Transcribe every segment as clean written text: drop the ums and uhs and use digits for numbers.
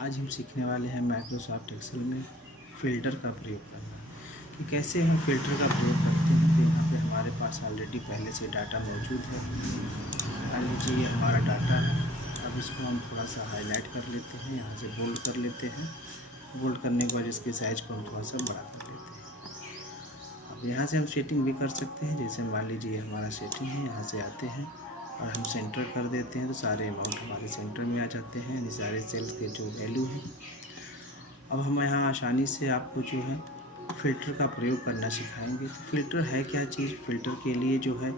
आज हम सीखने वाले हैं माइक्रोसॉफ्ट एक्सेल में फ़िल्टर का प्रयोग करना कि कैसे हम फ़िल्टर का प्रयोग करते हैं। तो यहाँ पे हमारे पास ऑलरेडी पहले से डाटा मौजूद है। मान लीजिए ये हमारा डाटा है। अब इसको हम थोड़ा सा हाईलाइट कर लेते हैं, यहाँ से बोल्ड कर लेते हैं। बोल्ड करने के बाद इसके साइज़ को हम थोड़ा सा बड़ा कर लेते हैं। अब यहाँ से हम सेटिंग भी कर सकते हैं, जैसे मान लीजिए हमारा सेटिंग है, यहाँ से आते हैं और हम सेंटर कर देते हैं तो सारे अमाउंट हमारे सेंटर में आ जाते हैं, यानी सारे सेल्स के जो वैल्यू है। अब हम यहाँ आसानी से आपको जो है फ़िल्टर का प्रयोग करना सिखाएंगे। तो फ़िल्टर है क्या चीज़? फ़िल्टर के लिए जो है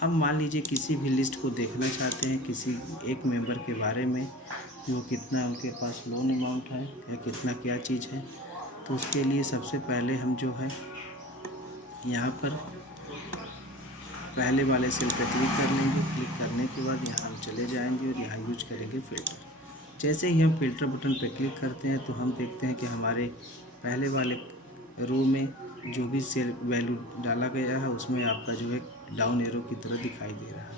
हम मान लीजिए किसी भी लिस्ट को देखना चाहते हैं, किसी एक मेंबर के बारे में, जो कितना उनके पास लोन अमाउंट है या कितना क्या चीज़ है। तो उसके लिए सबसे पहले हम जो है यहाँ पर पहले वाले सेल पर क्लिक कर लेंगे। क्लिक करने के बाद यहाँ हम चले जाएंगे और यहाँ यूज करेंगे फ़िल्टर। जैसे ही हम फ़िल्टर बटन पर क्लिक करते हैं तो हम देखते हैं कि हमारे पहले वाले रो में जो भी सेल वैल्यू डाला गया है उसमें आपका जो है डाउन एरो की तरह दिखाई दे रहा है।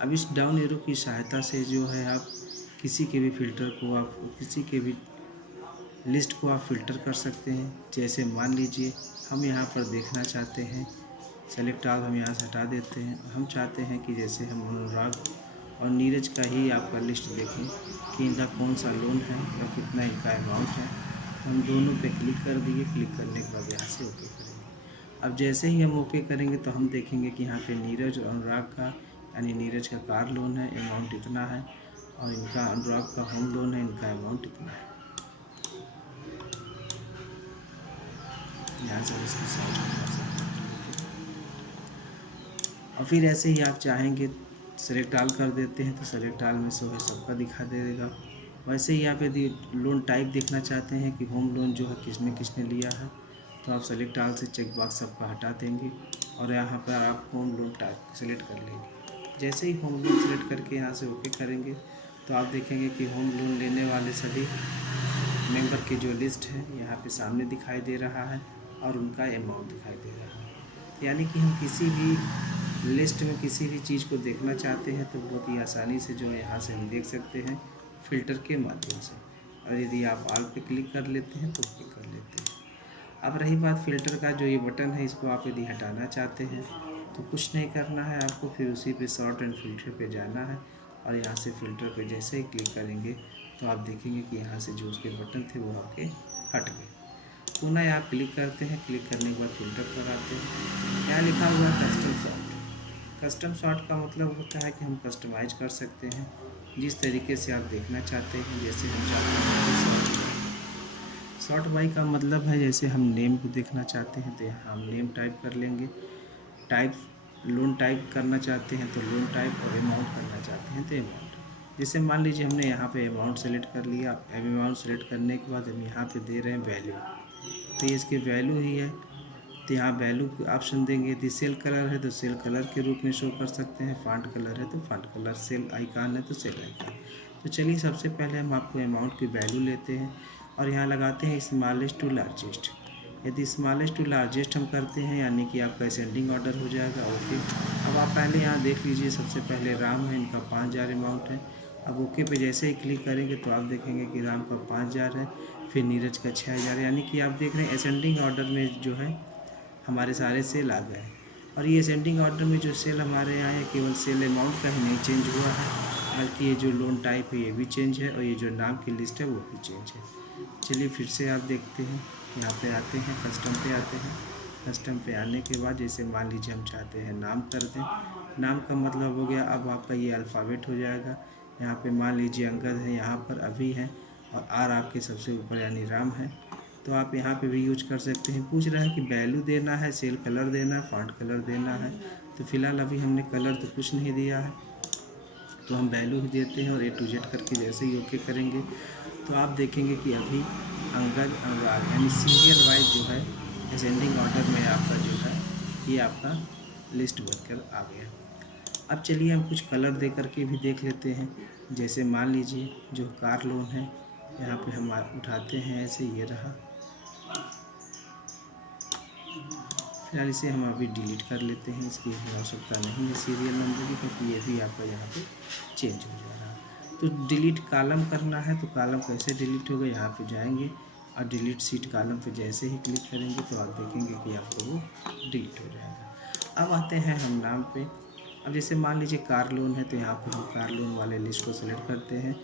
अब इस डाउन एरो की सहायता से जो है आप किसी के भी फ़िल्टर को, आप किसी के भी लिस्ट को आप फ़िल्टर कर सकते हैं। जैसे मान लीजिए हम यहाँ पर देखना चाहते हैं, सेलेक्ट ऑल हम यहाँ से हटा देते हैं। हम चाहते हैं कि जैसे हम अनुराग और नीरज का ही आपका लिस्ट देखें कि इनका कौन सा लोन है या कितना इनका अमाउंट है। हम दोनों पे क्लिक कर दिए। क्लिक करने के बाद यहाँ से ओके करेंगे। अब जैसे ही हम ओके करेंगे तो हम देखेंगे कि यहाँ पे नीरज और अनुराग का, यानी नीरज का कार लोन है, अमाउंट इतना है, और इनका अनुराग का होम लोन है, इनका अमाउंट इतना है। यहाँ से इसकी साइज और फिर ऐसे ही आप चाहेंगे सेलेक्ट ऑल कर देते हैं तो सेलेक्ट ऑल में सो है सबका दिखा देगा। वैसे ही आप यदि लोन टाइप देखना चाहते हैं कि होम लोन जो है किसने किसने लिया है, तो आप सेलेक्ट ऑल से चेक बॉक्स सबका हटा देंगे और यहाँ पर आप होम लोन टाइप सेलेक्ट कर लेंगे। जैसे ही होम लोन सेलेक्ट करके यहाँ से ओके करेंगे तो आप देखेंगे कि होम लोन लेने वाले सभी मेंबर की जो लिस्ट है यहाँ पे सामने दिखाई दे रहा है और उनका अमाउंट दिखाई दे रहा है। यानी कि हम किसी भी लिस्ट में किसी भी चीज़ को देखना चाहते हैं तो बहुत ही आसानी से जो है यहाँ से हम देख सकते हैं फ़िल्टर के माध्यम से। और यदि आप ऑल पे क्लिक कर लेते हैं तो क्लिक कर लेते हैं। अब रही बात फ़िल्टर का, जो ये बटन है इसको आप यदि हटाना चाहते हैं तो कुछ नहीं करना है आपको, फिर उसी पे सॉर्ट एंड फ़िल्टर पे जाना है और यहाँ से फ़िल्टर पे जैसे ही क्लिक करेंगे तो आप देखेंगे कि यहाँ से जो उसके बटन थे वो आपके हट गए। पुनः आप क्लिक करते हैं। क्लिक करने के बाद फ़िल्टर पर आते हैं। क्या लिखा हुआ है? Custom sort. कस्टम सॉर्ट का मतलब होता है कि हम कस्टमाइज कर सकते हैं जिस तरीके से आप देखना चाहते हैं। जैसे हम चाहते हैं सॉर्ट बाई का मतलब है जैसे हम नेम को देखना चाहते हैं तो यहाँ हम नेम टाइप कर लेंगे। टाइप लोन टाइप करना चाहते हैं तो लोन टाइप, और अमाउंट करना चाहते हैं तो अमाउंट। जैसे मान लीजिए हमने यहाँ पे अमाउंट सेलेक्ट कर लिया। अमाउंट सेलेक्ट करने के बाद हम यहाँ पे दे रहे हैं वैल्यू, तो ये इसकी वैल्यू ही है। तो यहाँ वैल्यू ऑप्शन देंगे। यदि सेल कलर है तो सेल कलर के रूप में शो कर सकते हैं, फ़ॉन्ट कलर है तो फ़ॉन्ट कलर, सेल आइकन है तो सेल आइकन। तो चलिए सबसे पहले हम आपको अमाउंट की वैल्यू लेते हैं और यहाँ लगाते हैं स्मॉलेस्ट टू लार्जेस्ट। यदि स्मॉलेस्ट टू लार्जेस्ट हम करते हैं यानी कि आपका असेंडिंग ऑर्डर हो जाएगा। ओके। अब आप पहले यहाँ देख लीजिए, सबसे पहले राम है, इनका 5000 अमाउंट है। अब ओके पे जैसे ही क्लिक करेंगे तो आप देखेंगे कि राम का 5000 है, फिर नीरज का 6000, यानी कि आप देख रहे हैं असेंडिंग ऑर्डर में जो है हमारे सारे सेल आ गए। और ये असेंडिंग ऑर्डर में जो सेल हमारे यहाँ है केवल सेल अमाउंट का ही नहीं चेंज हुआ है, बल्कि ये जो लोन टाइप है ये भी चेंज है और ये जो नाम की लिस्ट है वो भी चेंज है। चलिए फिर से आप देखते हैं, यहाँ पे आते हैं, कस्टम पे आते हैं। कस्टम पे आने के बाद जैसे मान लीजिए हम चाहते हैं नाम कर दें। नाम का मतलब हो गया अब आपका ये अल्फ़ाबेट हो जाएगा। यहाँ पे मान लीजिए अंगद है, यहाँ पर अभी है, और आर आपके सबसे ऊपर यानी राम है। तो आप यहाँ पे भी यूज कर सकते हैं। पूछ रहा है कि वैल्यू देना है, सेल कलर देना है, फॉन्ट कलर देना है। तो फिलहाल अभी हमने कलर तो कुछ नहीं दिया है, तो हम वैल्यू ही देते हैं और A to Z करके जैसे ही ओके करेंगे तो आप देखेंगे कि अभी अंगद, अनुराग, यानी सीरियल वाइज जो है असेंडिंग ऑर्डर में आपका जो है ये आपका लिस्ट बनकर आ गया। अब चलिए हम कुछ कलर दे करके भी देख लेते हैं। जैसे मान लीजिए जो कार लोन है यहाँ पे हम उठाते हैं, ऐसे ये रहा। फिलहाल इसे हम अभी डिलीट कर लेते हैं, इसकी आवश्यकता नहीं है सीरियल नंबर की, क्योंकि ये भी आपका यहाँ पे चेंज हो जा रहा है। तो डिलीट कॉलम करना है, तो कॉलम कैसे डिलीट होगा, यहाँ पे जाएंगे और डिलीट सीट कॉलम पे जैसे ही क्लिक करेंगे तो आप देखेंगे कि आपको वो डिलीट हो जाएगा। अब आते हैं हम नाम पे। अब जैसे मान लीजिए कार लोन है, तो यहाँ पे हम कार लोन वाले लिस्ट को सेलेक्ट करते हैं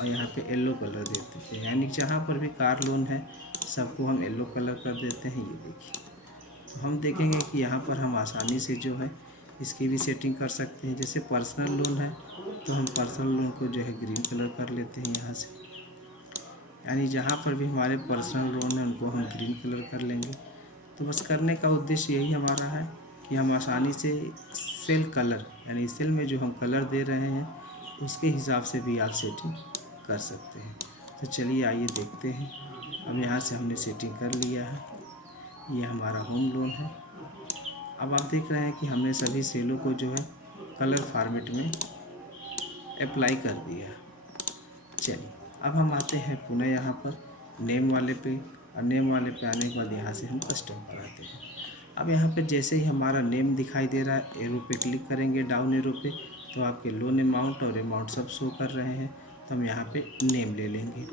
और यहाँ पे येलो कलर दे देते हैं, यानी जहाँ पर भी कार लोन है सबको हम येलो कलर कर देते हैं। ये देखिए, तो हम देखेंगे कि यहाँ पर हम आसानी से जो है इसकी भी सेटिंग कर सकते हैं। जैसे पर्सनल लोन है तो हम पर्सनल लोन को जो है ग्रीन कलर कर लेते हैं यहाँ से, यानी जहाँ पर भी हमारे पर्सनल लोन है उनको हम ग्रीन कलर कर लेंगे। तो बस करने का उद्देश्य यही हमारा है कि हम आसानी से सेल कलर, यानी सेल में जो हम कलर दे रहे हैं उसके हिसाब से भी आप सेटिंग कर सकते हैं। तो चलिए आइए देखते हैं। अब यहाँ से हमने सेटिंग कर लिया है, ये हमारा होम लोन है। अब आप देख रहे हैं कि हमने सभी सेलों को जो है कलर फॉर्मेट में अप्लाई कर दिया। चलिए अब हम आते हैं पुनः यहाँ पर नेम वाले पे, और नेम वाले पे आने के बाद यहाँ से हम कस्टम पर आते हैं। अब यहाँ पे जैसे ही हमारा नेम दिखाई दे रहा है, एरो पे क्लिक करेंगे, डाउन एरो पे, तो आपके लोन अमाउंट और अमाउंट सब शो कर रहे हैं। तो हम यहाँ पे नेम ले लेंगे।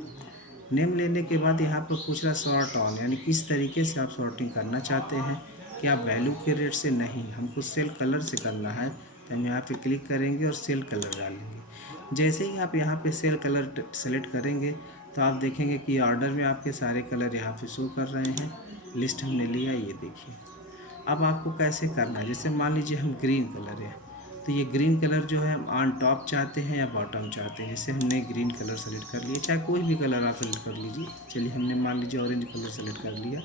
नेम लेने के बाद यहाँ पर पूछ रहा सॉर्ट ऑन, यानी किस तरीके से आप सॉर्टिंग करना चाहते हैं, कि आप वैल्यू के रेट से नहीं, हमको सेल कलर से करना है। तो हम यहाँ पे क्लिक करेंगे और सेल कलर डालेंगे। जैसे ही आप यहाँ पे सेल कलर सेलेक्ट करेंगे तो आप देखेंगे कि ऑर्डर में आपके सारे कलर यहाँ पे शो कर रहे हैं। लिस्ट हमने लिया, ये देखिए। अब आपको कैसे करना है, जैसे मान लीजिए हम ग्रीन कलर है, तो ये ग्रीन कलर जो है हम ऑन टॉप चाहते हैं या बॉटम चाहते हैं। जैसे हमने ग्रीन कलर सेलेक्ट कर लिया, चाहे कोई भी कलर आप सेलेक्ट कर लीजिए। चलिए हमने मान लीजिए ऑरेंज कलर सेलेक्ट कर लिया।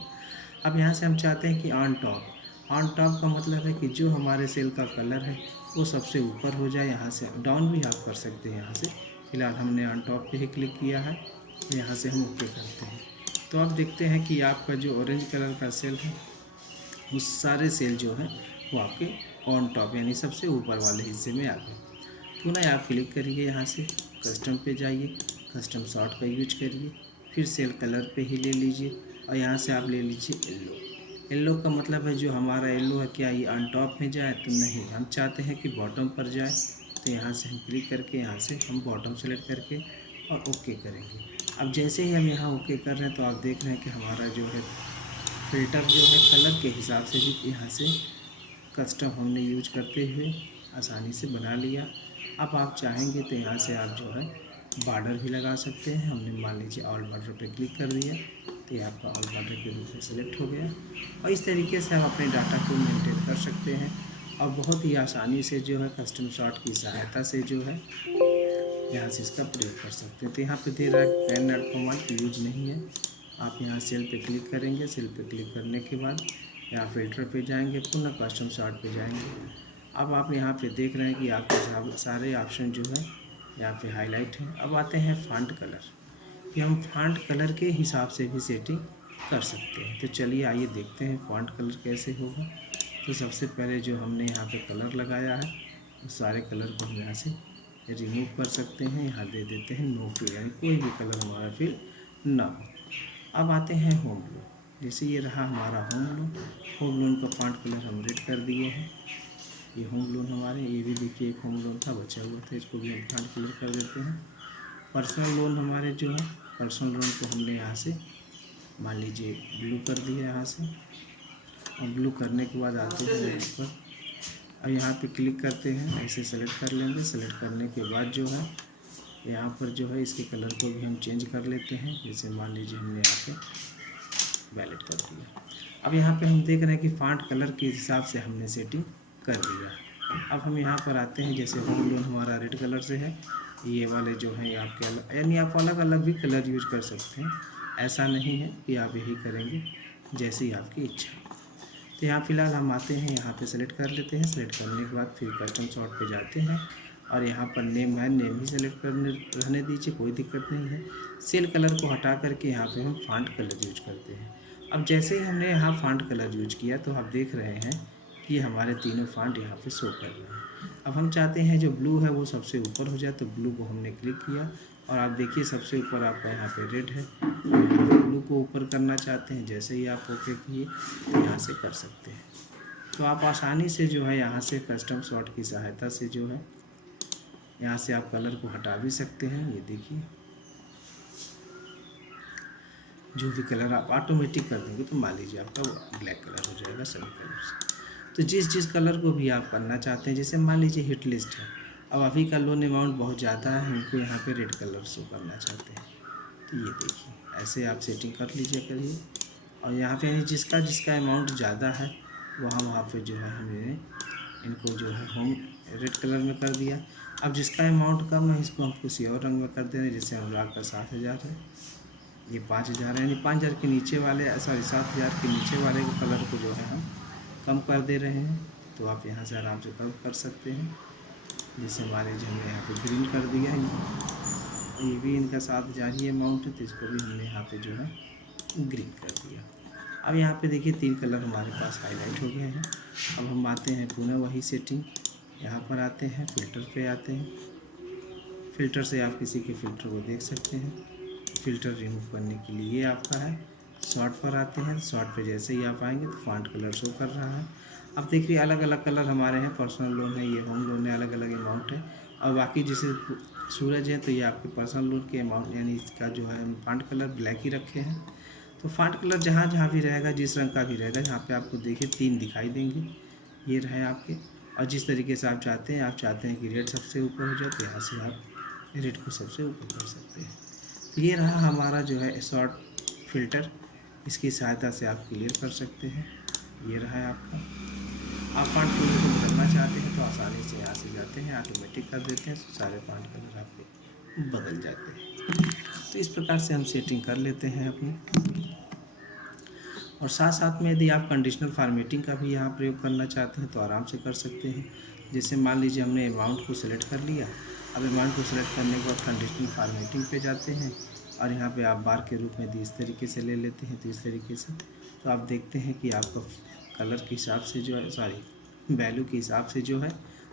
अब यहाँ से हम चाहते हैं कि ऑन टॉप। ऑन टॉप का मतलब है कि जो हमारे सेल का कलर है वो सबसे ऊपर हो जाए। यहाँ से डाउन भी आप कर सकते हैं। यहाँ से फ़िलहाल हमने ऑन टॉप पे ही क्लिक किया है, यहाँ से हम ओके करते हैं। तो आप देखते हैं कि आपका जो ऑरेंज कलर का सेल है वो सारे सेल जो हैं वो आपके ऑन टॉप, यानी सबसे ऊपर वाले हिस्से में आ गए। पुनः आप क्लिक करिए, यहाँ से कस्टम पे जाइए, कस्टम सॉर्ट का यूज करिए, फिर सेल कलर पे ही ले लीजिए और यहाँ से आप ले लीजिए येलो। येलो का मतलब है जो हमारा येलो है, क्या ये ऑन टॉप में जाए, तो नहीं, हम चाहते हैं कि बॉटम पर जाए। तो यहाँ से हम क्लिक करके यहाँ से हम बॉटम सेलेक्ट करके और ओके करेंगे। अब जैसे ही हम यहाँ ओके कर रहे हैं तो आप देख रहे हैं कि हमारा जो है फ़िल्टर जो है कलर के हिसाब से भी यहाँ से कस्टम हमने यूज करते हुए आसानी से बना लिया। अब आप चाहेंगे तो यहाँ से आप जो है बॉर्डर भी लगा सकते हैं। हमने मान लीजिए ऑल बॉर्डर पे क्लिक कर दिया, तो ये आपका ऑल बॉर्डर के रूप में सेलेक्ट हो गया। और इस तरीके से आप अपने डाटा को मेंटेन कर सकते हैं और बहुत ही आसानी से जो है कस्टम सॉर्ट की सहायता से जो है यहाँ से इसका प्रयोग कर सकते हैं। तो यहाँ पे दे रहा है पैन नॉट कमांड यूज नहीं है। आप यहाँ सेल पे क्लिक करेंगे, सेल पे क्लिक करने के बाद यहाँ फ़िल्टर पे जाएंगे, पुनः कस्टम सॉर्ट पे जाएंगे। अब आप यहाँ पे देख रहे हैं कि आपके सारे ऑप्शन जो है यहाँ पे हाईलाइट हैं। अब आते हैं फॉन्ट कलर, कि हम फॉन्ट कलर के हिसाब से भी सेटिंग कर सकते हैं। तो चलिए आइए देखते हैं फॉन्ट कलर कैसे होगा। तो सबसे पहले जो हमने यहाँ पे कलर लगाया है उस सारे कलर को हम यहाँ से रिमूव कर सकते हैं। यहाँ दे देते हैं नो फिल, यानी कोई भी कलर हमारा फिल ना हो। अब आते हैं होम लोन, जैसे ये रहा हमारा होम लोन। होम लोन का फॉन्ट कलर हम रेड कर दिए हैं। ये होम लोन हमारे, ये भी देखिए एक होम लोन था बचा हुआ था, इसको भी हम फॉन्ट कलर कर देते हैं। पर्सनल लोन हमारे जो है, पर्सनल लोन को हमने यहाँ से मान लीजिए ब्लू कर दिया यहाँ से, और ब्लू करने के बाद आते हैं यहाँ पर और यहाँ पे क्लिक करते हैं, ऐसे सेलेक्ट कर लेंगे। सेलेक्ट करने के बाद जो है यहाँ पर जो है इसके कलर को भी हम चेंज कर लेते हैं। जैसे मान लीजिए हमने यहाँ पे वैलिड कर दिया। अब यहाँ पे हम देख रहे हैं कि फॉन्ट कलर के हिसाब से हमने सेटिंग कर दिया। अब हम यहाँ पर आते हैं, जैसे होम लोन हमारा रेड कलर से है, ये वाले जो हैं आपके अलग, यानी आप अलग अलग भी कलर यूज कर सकते हैं। ऐसा नहीं है कि आप यही करेंगे, जैसी आपकी इच्छा। तो यहाँ फ़िलहाल हम आते हैं, यहाँ पे सेलेक्ट कर लेते हैं। सेलेक्ट करने के बाद फिर कस्टम सॉर्ट पे जाते हैं और यहाँ पर नेम है, नेम ही सेलेक्ट करने रहने दीजिए, कोई दिक्कत नहीं है। सेल कलर को हटा करके यहाँ पे हम फॉन्ट कलर यूज करते हैं। अब जैसे ही हमने यहाँ फॉन्ट कलर यूज किया तो आप देख रहे हैं कि हमारे तीनों फॉन्ट यहाँ पे शो कर रहे हैं। अब हम चाहते हैं जो ब्लू है वो सबसे ऊपर हो जाए, तो ब्लू को हमने क्लिक किया और आप देखिए सबसे ऊपर आपका यहाँ पे रेड है। ब्लू को ऊपर करना चाहते हैं, जैसे ही आप ओके किए तो यहाँ से कर सकते हैं। तो आप आसानी से जो है यहाँ से कस्टम सॉर्ट की सहायता से जो है यहाँ से आप कलर को हटा भी सकते हैं। ये देखिए, जो भी कलर आप ऑटोमेटिक कर देंगे तो मान लीजिए आपका ब्लैक कलर हो जाएगा सभी कलर से। तो जिस कलर को भी आप करना चाहते हैं, जैसे मान लीजिए हिट लिस्ट है, अब अभी का लोन अमाउंट बहुत ज़्यादा है, हमको यहाँ पे रेड कलर शो करना चाहते हैं, तो ये देखिए ऐसे आप सेटिंग कर लीजिए करिए। और यहाँ पे जिसका अमाउंट ज़्यादा है वहाँ पे जो है हमने इनको जो है होम रेड कलर में कर दिया। अब जिसका अमाउंट कम है इसको हम किसी और रंग में कर दे रहे हैं। जैसे अनुराग का 7,000 है, ये 5,000 है, यानी 5,000 के नीचे वाले 7,000 के नीचे वाले कलर को जो है हम कम कर दे रहे हैं। तो आप यहाँ से आराम से कम कर सकते हैं। जैसे मान लीजिए हमने यहाँ पे ग्रीन कर दिया है, ये भी इनका 7,000 ही अमाउंट है, तो इसको भी हमने यहाँ पे जो है ग्रीन कर दिया। अब यहाँ पे देखिए 3 कलर हमारे पास हाईलाइट हो गए हैं। अब हम आते हैं पुनः वही सेटिंग, यहाँ पर आते हैं फ़िल्टर पे आते हैं। फ़िल्टर से आप किसी के फ़िल्टर को देख सकते हैं। फ़िल्टर रिमूव करने के लिए ये आपका है। शॉर्ट पर आते हैं, शॉर्ट पे जैसे ही आप आएंगे तो फॉन्ट कलर शो कर रहा है। अब देखिए अलग अलग कलर हमारे हैं, पर्सनल लोन है, ये होम लोन है, अलग अलग अमाउंट है। और बाकी जैसे सूरज है तो ये आपके पर्सनल लोन के अमाउंट, यानी इसका जो है फॉन्ट कलर ब्लैक ही रखे हैं। तो फॉन्ट कलर जहाँ जहाँ भी रहेगा, जिस रंग का भी रहेगा, यहाँ पे आपको देखिए 3 दिखाई देंगे, ये रहे आपके। और जिस तरीके से आप चाहते हैं कि रेड सबसे ऊपर हो जाए, तो यहाँ से आप रेड को सबसे ऊपर कर सकते हैं। तो ये रहा हमारा जो है शॉर्ट फ़िल्टर, इसकी सहायता से आप क्लियर कर सकते हैं। ये रहा है आपका। आप फॉन्ट कलर को बदलना चाहते हैं तो आसानी से यहाँ से जाते हैं, ऑटोमेटिक कर देते हैं, तो सारे फॉन्ट कलर आपके बदल जाते हैं। तो इस प्रकार से हम सेटिंग कर लेते हैं अपनी। और साथ साथ में यदि आप कंडीशनल फॉर्मेटिंग का भी यहाँ प्रयोग करना चाहते हैं तो आराम से कर सकते हैं। जैसे मान लीजिए हमने अमाउंट को सिलेक्ट कर लिया। अब अमाउंट को सिलेक्ट करने के बाद कंडीशनल फॉर्मेटिंग पे जाते हैं और यहाँ पे आप बार के रूप में यदि इस तरीके से ले लेते हैं तो इस तरीके से, तो आप देखते हैं कि आपका कलर के हिसाब से जो है, वैल्यू के हिसाब से जो है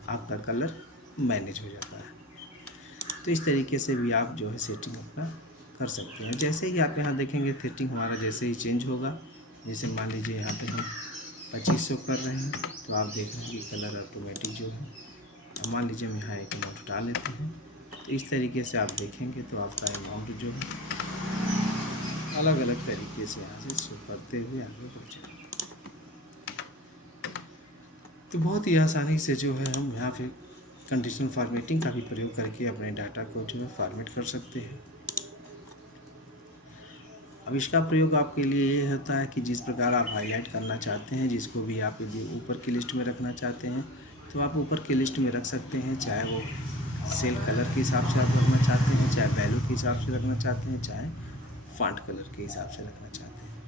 आपका कलर मैनेज हो जाता है। तो इस तरीके से भी आप जो है सेटिंग अपना कर सकते हैं। जैसे ही आप यहाँ देखेंगे सेटिंग हमारा जैसे ही चेंज होगा, जैसे मान लीजिए यहाँ पे हम 2500 कर रहे हैं, तो आप देख रहे हैं कि कलर ऑटोमेटिक जो है, अब मान लीजिए हम यहाँ एक अमाउंट डाल लेते हैं, तो इस तरीके से आप देखेंगे तो आपका अमाउंट जो है अलग अलग तरीके से यहाँ से शो करते हुए आगे बढ़ जाएगा। तो बहुत ही आसानी से जो है हम यहाँ पे कंडीशनल फॉर्मेटिंग का भी प्रयोग करके अपने डाटा को जो है फॉर्मेट कर सकते हैं। अब इसका प्रयोग आपके लिए ये होता है कि जिस प्रकार आप हाईलाइट करना चाहते हैं, जिसको भी आप यदि ऊपर की लिस्ट में रखना चाहते हैं तो आप ऊपर की लिस्ट में रख सकते हैं, चाहे वो सेल कलर के हिसाब से आप रखना चाहते हैं, चाहे वैल्यू के हिसाब से रखना चाहते हैं, चाहे फॉन्ट कलर के हिसाब से रखना चाहते हैं।